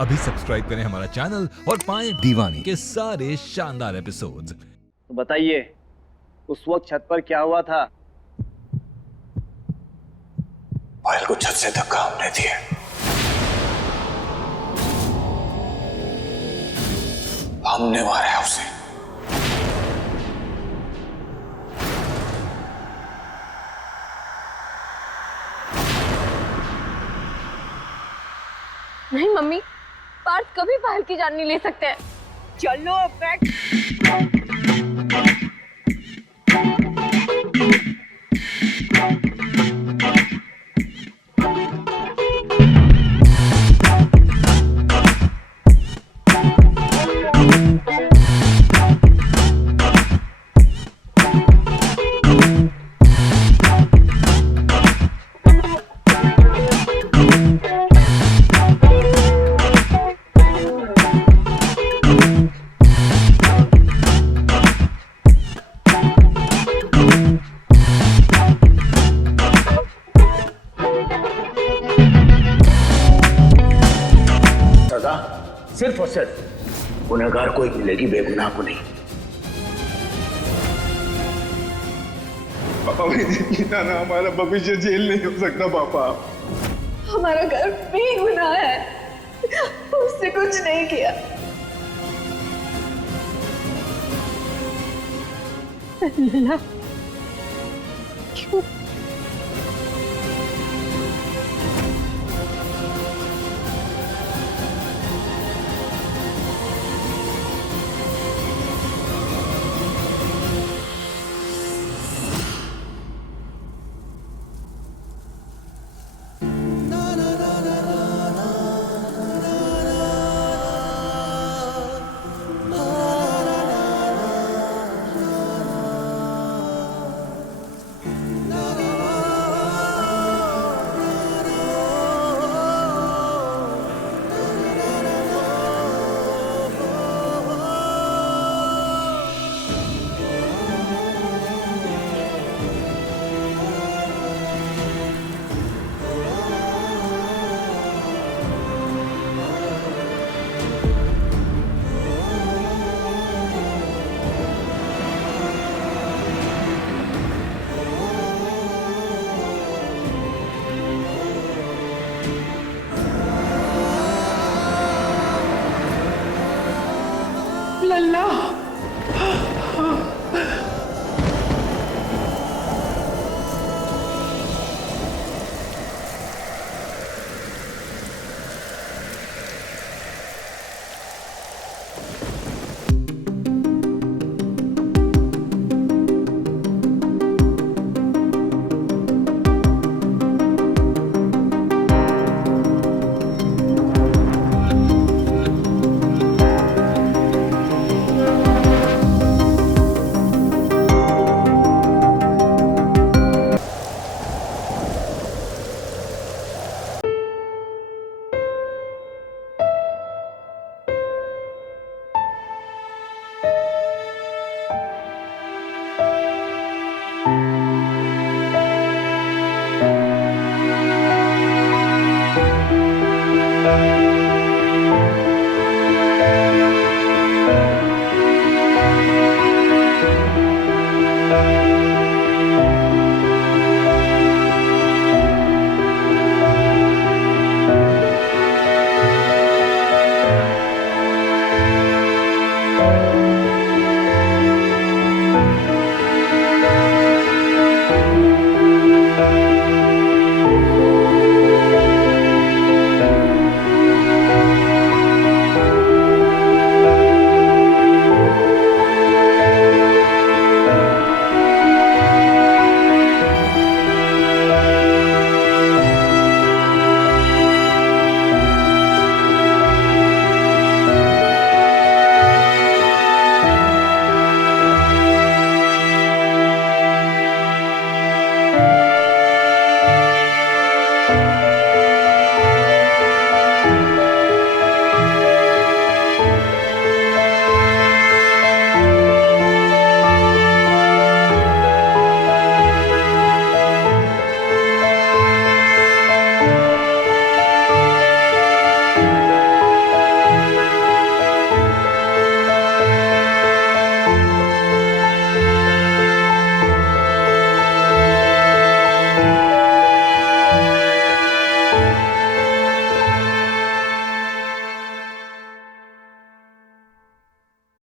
अभी सब्सक्राइब करें हमारा चैनल और पाएं दीवानी के सारे शानदार एपिसोड्स। तो बताइए, उस वक्त छत पर क्या हुआ था? पायल को छत से धक्का हमने दिया। हमने मारा है उसे। नहीं मम्मी, पार्थ कभी पायल की जान नहीं ले सकते हैं। चलो बैठ। सिर्फ और सिर्फ गुनहगार को ही मिलेगी, बेगुनाह को नहीं। पापा ना हमारा भविष्य जेल नहीं हो सकता पापा। हमारा घर बेगुनाह है, उसने कुछ नहीं किया। लल्ला, क्यों? लल्ला,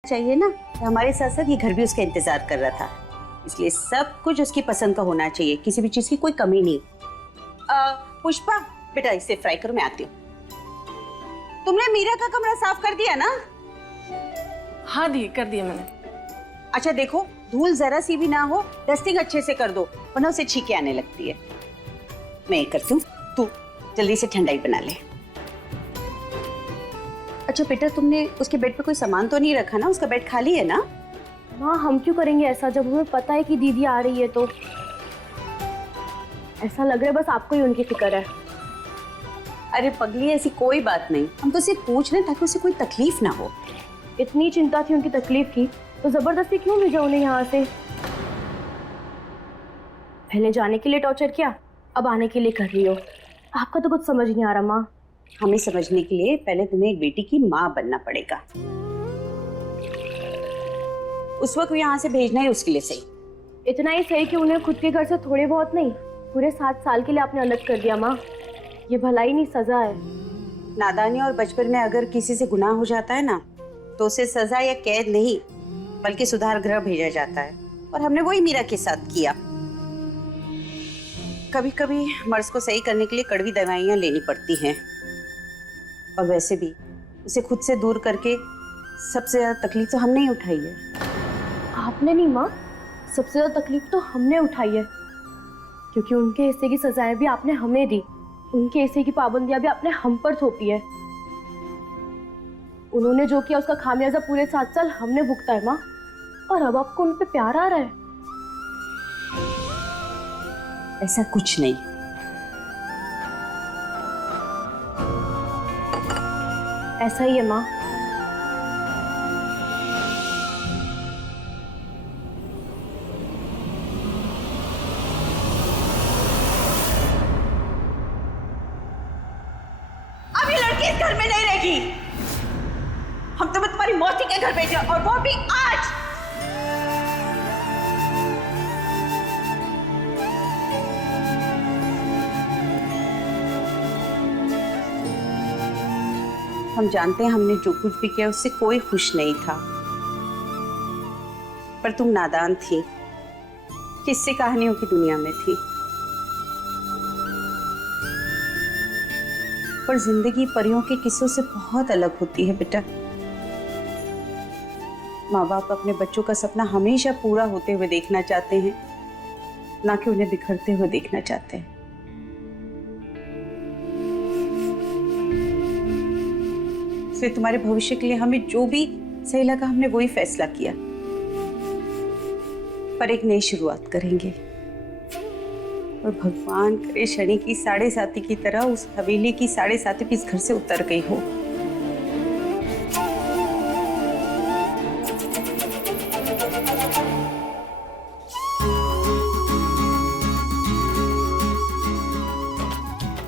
चाहिए ना, तो हमारे साथ साथ ये घर भी उसका इंतजार कर रहा था, इसलिए सब कुछ उसकी पसंद का होना चाहिए, किसी भी चीज की कोई कमी नहीं। पुष्पा बेटा इसे फ्राई करो, मैं आती हूँ। तुमने मीरा का कमरा साफ कर दिया ना? हाँ दी, कर दिया मैंने। अच्छा देखो, धूल जरा सी भी ना हो, डस्टिंग अच्छे से कर दो, वरना उसे छींके आने लगती है। मैं ये करती हूँ, तू जल्दी से ठंडाई बना ले। अच्छा बेटा, तुमने उसके बेड पे कोई सामान तो नहीं रखा ना? उसका बेड खाली है ना? माँ हम क्यों करेंगे ऐसा, जब हमें पता है कि दीदी आ रही है तो। ऐसा लग रहा है बस आपको ही उनकी फिक्र है। अरे पगली, ऐसी कोई बात नहीं, हम तो सिर्फ पूछ रहे हैं ताकि उसे कोई तकलीफ ना हो। इतनी चिंता थी उनकी तकलीफ की तो जबरदस्ती क्यों भेजा उन्हें यहाँ से? पहले जाने के लिए टॉर्चर किया, अब आने के लिए कर रही हो। आपका तो कुछ समझ नहीं आ रहा माँ। हमें समझने के लिए पहले तुम्हें एक बेटी की माँ बनना पड़ेगा। उस वक्त यहाँ से भेजना ही उसके लिए सही। इतना ही सही कि उन्हें खुद के घर से थोड़े बहुत नहीं, पूरे 7 साल के लिए आपने अलग कर दिया माँ। ये भलाई नहीं, सजा है। नादानी और बचपन में अगर किसी से गुनाह हो जाता है ना, तो उसे सजा या कैद नहीं बल्कि सुधार गृह भेजा जाता है, और हमने वही मीरा के साथ किया। कभी कभी मर्ज को सही करने के लिए कड़वी दवाइयाँ लेनी पड़ती हैं, और वैसे भी उसे खुद से दूर करके सबसे ज्यादा तकलीफ तो हमने ही उठाई है। आपने नहीं माँ, सबसे ज्यादा तकलीफ तो हमने उठाई है, क्योंकि उनके हिस्से की सजाएं भी आपने हमें दी, उनके हिस्से की पाबंदियां भी आपने हम पर थोपी है। उन्होंने जो किया उसका खामियाजा पूरे 7 साल हमने भुगता है माँ, और अब आपको उन पे प्यार आ रहा है। ऐसा कुछ नहीं। ऐसा ही है माँ। अब ये लड़की इस घर में नहीं रहेगी। हम तुम्हें तुम्हारी मौसी के घर भेजे, और वो भी आज। हम जानते हैं हमने जो कुछ भी किया उससे कोई खुश नहीं था, पर तुम नादान थी, किस्से कहानियों की दुनिया में थी। पर जिंदगी परियों के किस्सों से बहुत अलग होती है बेटा। माँ बाप अपने बच्चों का सपना हमेशा पूरा होते हुए देखना चाहते हैं, ना कि उन्हें बिखरते हुए देखना चाहते हैं। इसलिए तुम्हारे भविष्य के लिए हमें जो भी सही लगा हमने वही फैसला किया, पर एक नई शुरुआत करेंगे। और भगवान करे शनि की 7.5 की तरह उस हवेली की 7.5 भी इस घर से उतर गई हो।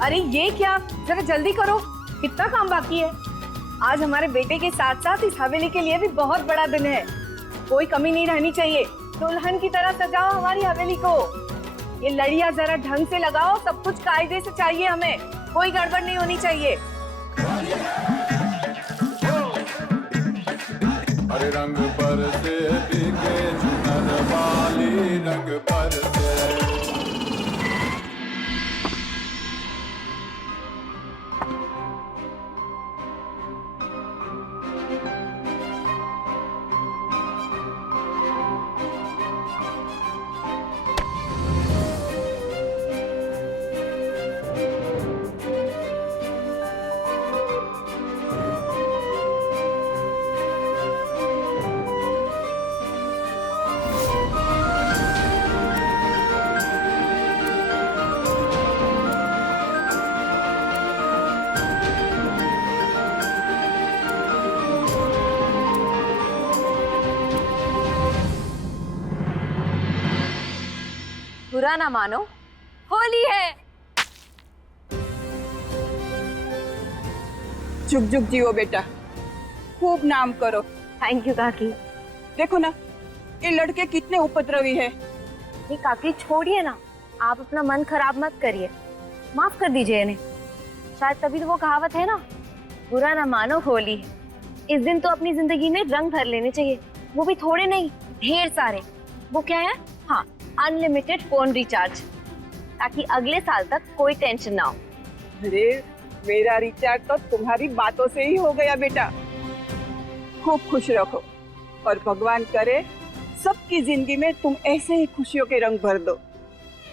अरे ये क्या, जरा जल्दी करो, कितना काम बाकी है। आज हमारे बेटे के साथ साथ इस हवेली के लिए भी बहुत बड़ा दिन है, कोई कमी नहीं रहनी चाहिए। दुल्हन की तरह सजाओ हमारी हवेली को। ये लड़ियां जरा ढंग से लगाओ, सब कुछ कायदे से चाहिए हमें, कोई गड़बड़ नहीं होनी चाहिए। हरे रंग पर से बिके चुनर वाली रंग पर से। बुरा ना मानो, होली है। झुक झुक जियो बेटा, खूब नाम करो। थैंक यू काकी। देखो ना, ये लड़के कितने उपद्रवी है। ये काकी छोड़िए ना, आप अपना मन खराब मत करिए, माफ कर दीजिए इन्हें। शायद तभी तो वो कहावत है ना, बुरा ना मानो होली है। इस दिन तो अपनी जिंदगी में रंग भर लेने चाहिए, वो भी थोड़े नहीं, ढेर सारे। वो क्या है? हाँ, अनलिमिटेड फोन रिचार्ज, ताकि अगले साल तक कोई टेंशन ना हो। अरे मेरा रिचार्ज तो तुम्हारी बातों से ही हो गया बेटा। खूब खुश रखो और भगवान करे सबकी जिंदगी में तुम ऐसे ही खुशियों के रंग भर दो।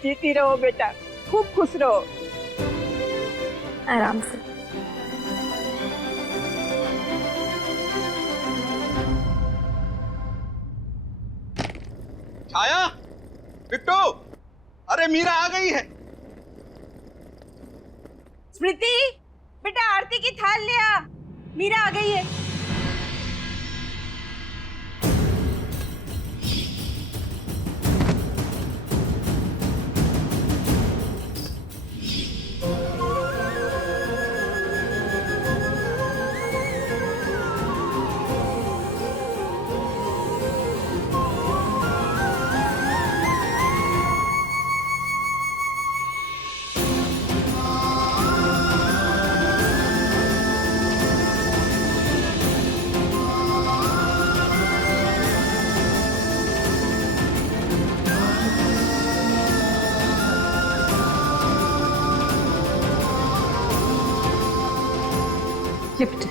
जीती रहो बेटा, खूब खुश रहो। आराम से। छाया, बिट्टू, अरे मीरा आ गई है। स्मृति, बेटा आरती की थाल ले आ, मीरा आ गई है। लिप्ट।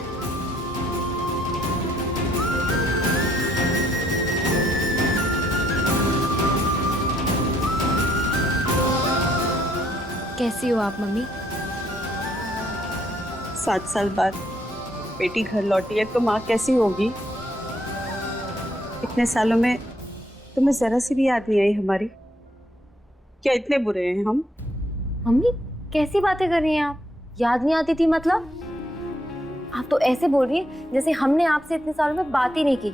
कैसी हो आप मम्मी? 7 साल बाद बेटी घर लौटी है तो माँ कैसी होगी? इतने सालों में तुम्हें जरा सी भी याद नहीं आई हमारी? क्या इतने बुरे हैं हम? मम्मी कैसी बातें कर रही हैं आप? याद नहीं आती थी मतलब? आप तो ऐसे बोल रही हैं जैसे हमने आपसे इतने सालों में बात ही नहीं की।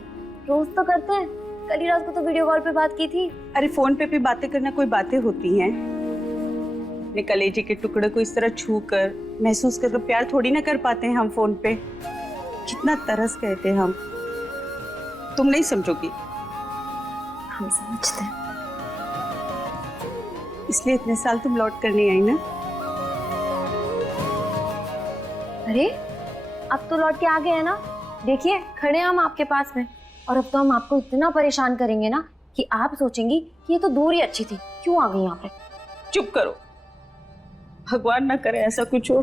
रोज तो करते हैं, कल ही रात को तो वीडियो कॉल पे बात की थी। अरे फोन पे भी बातें करना कोई बातें होती हैं? अपने कलेजे के टुकड़े को इस तरह छू कर महसूस कर प्यार थोड़ी ना कर पाते हैं हम फोन पे। कितना तरस गए थे हम, तुम नहीं समझोगी। हम समझते हैं। इसलिए इतने साल तुम लौट कर नहीं आई ना? अरे अब तो लौट के आ गए हैं ना, देखिए खड़े हैं हम आपके पास में। और अब तो हम आपको इतना परेशान करेंगे ना कि आप सोचेंगी कि ये तो दूर ही अच्छी थी, क्यों आ गई यहाँ पे। चुप करो, भगवान ना करे ऐसा कुछ हो।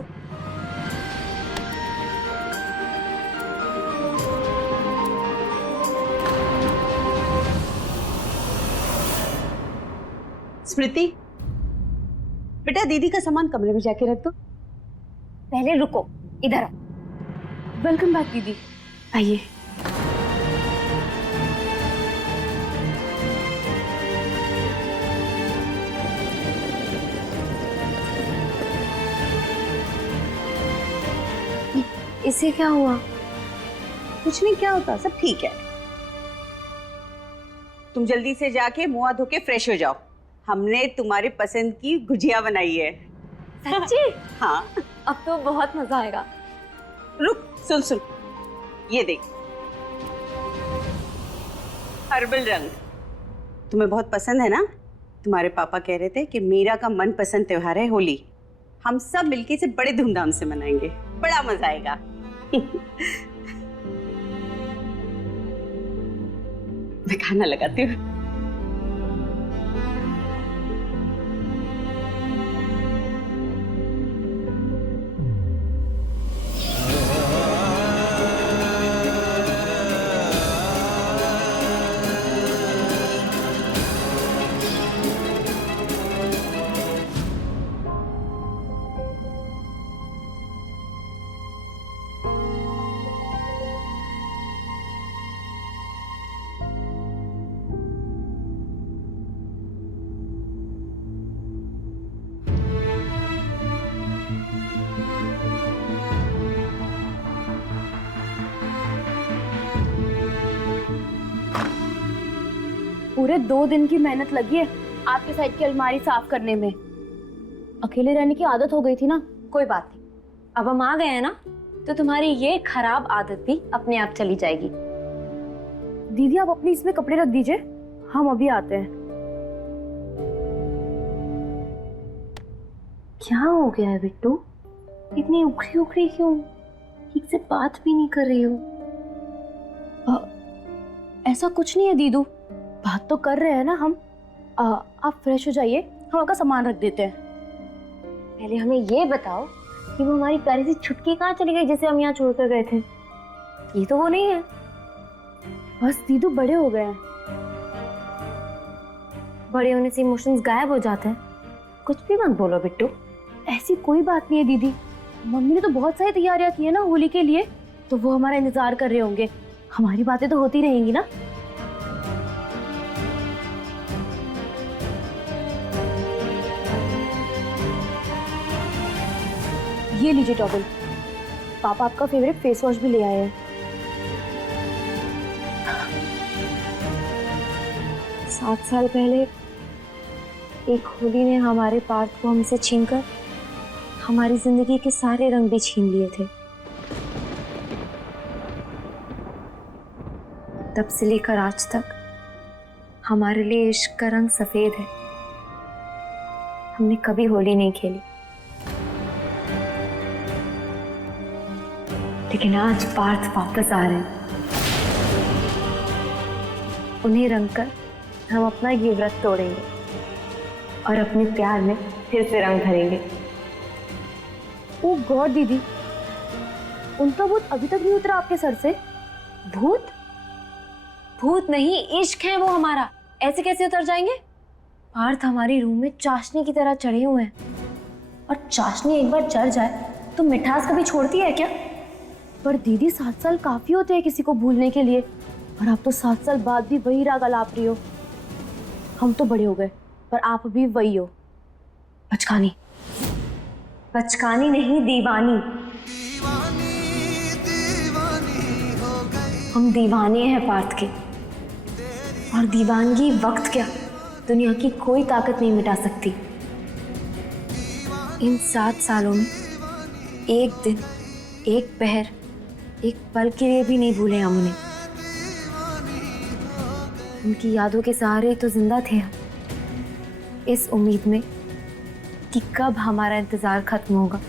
स्मृति, बेटा दीदी का सामान कमरे में जाके रख दो। पहले रुको, इधर आओ। वेलकम बैक दीदी, आइए। इसे क्या हुआ? कुछ नहीं, क्या होता, सब ठीक है। तुम जल्दी से जाके मुंह धो के फ्रेश हो जाओ, हमने तुम्हारी पसंद की गुजिया बनाई है। सच्ची? हाँ। अब तो बहुत मजा आएगा। रुक, सुन सुन, ये देख, हर्बल रंग तुम्हें बहुत पसंद है ना? तुम्हारे पापा कह रहे थे कि मीरा का मनपसंद त्योहार है होली, हम सब मिलके इसे बड़े धूमधाम से मनाएंगे, बड़ा मजा आएगा। मैं खाना लगाती हूँ। पूरे 2 दिन की मेहनत लगी है आपके साइड की अलमारी साफ करने में। अकेले रहने की आदत हो गई थी ना। कोई बात नहीं, अब हम आ गए हैं ना, तो तुम्हारी ये खराब आदत भी अपने आप चली जाएगी। दीदी आप अपनी इसमें कपड़े रख दीजिए, हम अभी आते हैं। क्या हो गया है बिट्टू? इतनी उखड़ी उखड़ी क्यों? ठीक से बात भी नहीं कर रही हो। ऐसा कुछ नहीं है दीदू, बात तो कर रहे हैं ना हम। आप फ्रेश हो जाइए, हम आपका सामान रख देते हैं। पहले हमें ये बताओ कि वो हमारी प्यारी सी छुटकी कहाँ चली गई जिसे हम यहाँ छोड़कर गए थे? ये तो वो नहीं है। बस दीदू बड़े हो गए हैं। बड़े होने से इमोशंस गायब हो जाते हैं। कुछ भी मत बोलो बिट्टू। ऐसी कोई बात नहीं है दीदी, मम्मी ने तो बहुत सारी तैयारियां की है ना होली के लिए, तो वो हमारा इंतजार कर रहे होंगे। हमारी बातें तो होती रहेंगी ना। ये लीजिए टॉवल, पापा आपका फेवरेट फेस वॉश भी ले आए हैं। 7 साल पहले एक होली ने हमारे पार्थ को हमसे छीनकर हमारी जिंदगी के सारे रंग भी छीन लिए थे। तब से लेकर आज तक हमारे लिए इश्क का रंग सफेद है। हमने कभी होली नहीं खेली, लेकिन आज पार्थ वापस आ रहे हैं। उन्हें रंग कर हम अपना ये व्रत तोड़ेंगे और अपने प्यार में फिर से रंग भरेंगे। ओह गॉड दीदी, उनका भूत अभी तक नहीं उतरा आपके सर से? भूत? भूत नहीं, इश्क है वो हमारा। ऐसे कैसे उतर जाएंगे? पार्थ हमारी रूह में चाशनी की तरह चढ़े हुए हैं, और चाशनी एक बार चढ़ जाए तो मिठास कभी छोड़ती है क्या? पर दीदी 7 साल काफी होते हैं किसी को भूलने के लिए, और आप तो 7 साल बाद भी वही राग अलाप रही हो। हम तो बड़े हो गए, पर आप भी वही हो, बचकानी। बचकानी नहीं, दीवानी। हम दीवाने हैं पार्थ के, और दीवानगी वक्त क्या, दुनिया की कोई ताकत नहीं मिटा सकती। इन 7 सालों में एक दिन, एक पहर, एक पल के लिए भी नहीं भूले हम उन्हें। उनकी यादों के सहारे तो जिंदा थे हम, इस उम्मीद में कि कब हमारा इंतजार खत्म होगा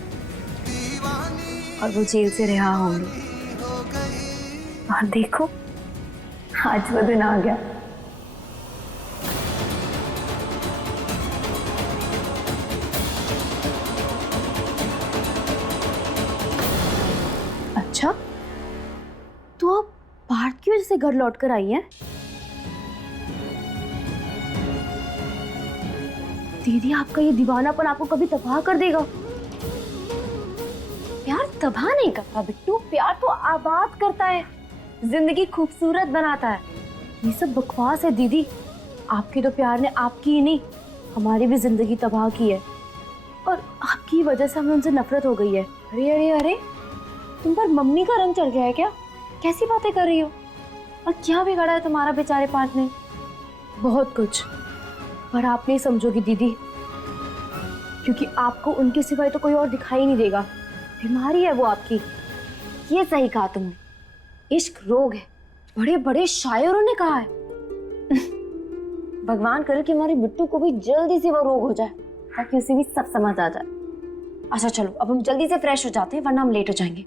और वो जेल से रिहा होंगे। और देखो, आज वो दिन आ गया। अच्छा, तो आप पार्थ की वजह से घर लौट कर आई हैं? दीदी, आपका ये दीवानापन आपको कभी तबाह कर देगा। प्यार तबाह नहीं करता बिट्टू, प्यार तो आबाद करता है, जिंदगी खूबसूरत बनाता है। ये सब बकवास है दीदी। आपके तो प्यार ने आपकी ही नहीं, हमारी भी जिंदगी तबाह की है, और आपकी वजह से हमें उनसे नफरत हो गई है। अरे अरे अरे, तुम पर मम्मी का रंग चढ़ गया है क्या? कैसी बातें कर रही हो? और क्या बिगाड़ा है तुम्हारा बेचारे पार्थ ने? बहुत कुछ, पर आप नहीं समझोगी दीदी, क्योंकि आपको उनके सिवाय तो कोई और दिखाई नहीं देगा। बीमारी है वो आपकी। ये सही कहा तुमने, इश्क रोग है, बड़े बड़े शायरों ने कहा है। भगवान करे कि हमारे बिट्टू को भी जल्दी से वो रोग हो जाए, ताकि उसे भी सब समझ आ जाए। अच्छा चलो, अब हम जल्दी से फ्रेश हो जाते हैं, वरना हम लेट हो जाएंगे।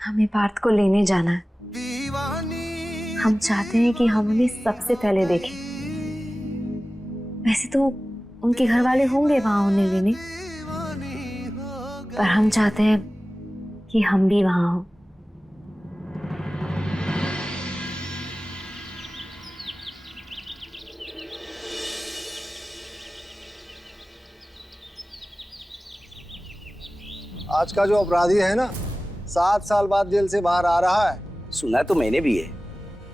हमें पार्थ को लेने जाना है। हम चाहते हैं कि हम उन्हें सबसे पहले देखें। वैसे तो उनके घर वाले होंगे वहां उन्हें लेने, पर हम चाहते हैं कि हम भी वहां हों। आज का जो अपराधी है ना, 7 साल बाद जेल से बाहर आ रहा है। सुना तो मैंने भी है,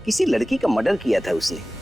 किसी लड़की का मर्डर किया था उसने।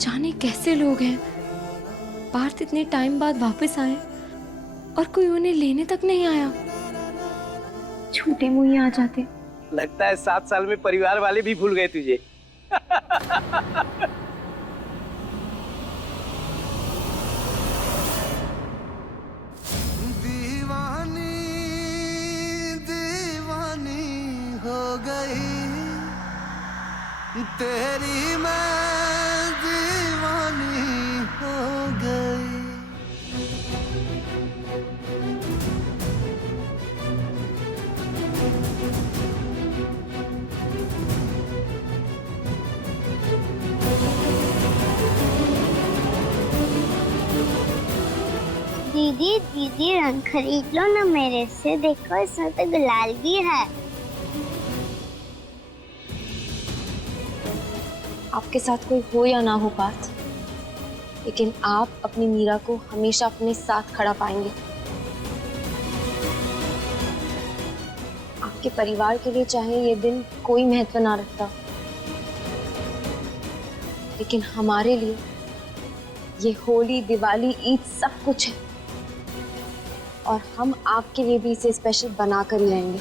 जाने कैसे लोग हैं, पार्थ इतने टाइम बाद वापस आए और कोई उन्हें लेने तक नहीं आया। छोटे मुंह ही आ जाते। लगता है 7 साल में परिवार वाले भी भूल गए तुझे। दीवानी दीवानी हो गई तेरी मैं दीवानी हो गई। दीदी दीदी रंग खरीद लो ना मेरे से, देखो इसमें तो गुलाल भी है। आपके साथ कोई हो या ना हो पार्थ, लेकिन आप अपनी मीरा को हमेशा अपने साथ खड़ा पाएंगे। आपके परिवार के लिए चाहे ये दिन कोई महत्व ना रखता, लेकिन हमारे लिए ये होली, दिवाली, ईद सब कुछ है और हम आपके लिए भी इसे स्पेशल बना कर ही रहेंगे।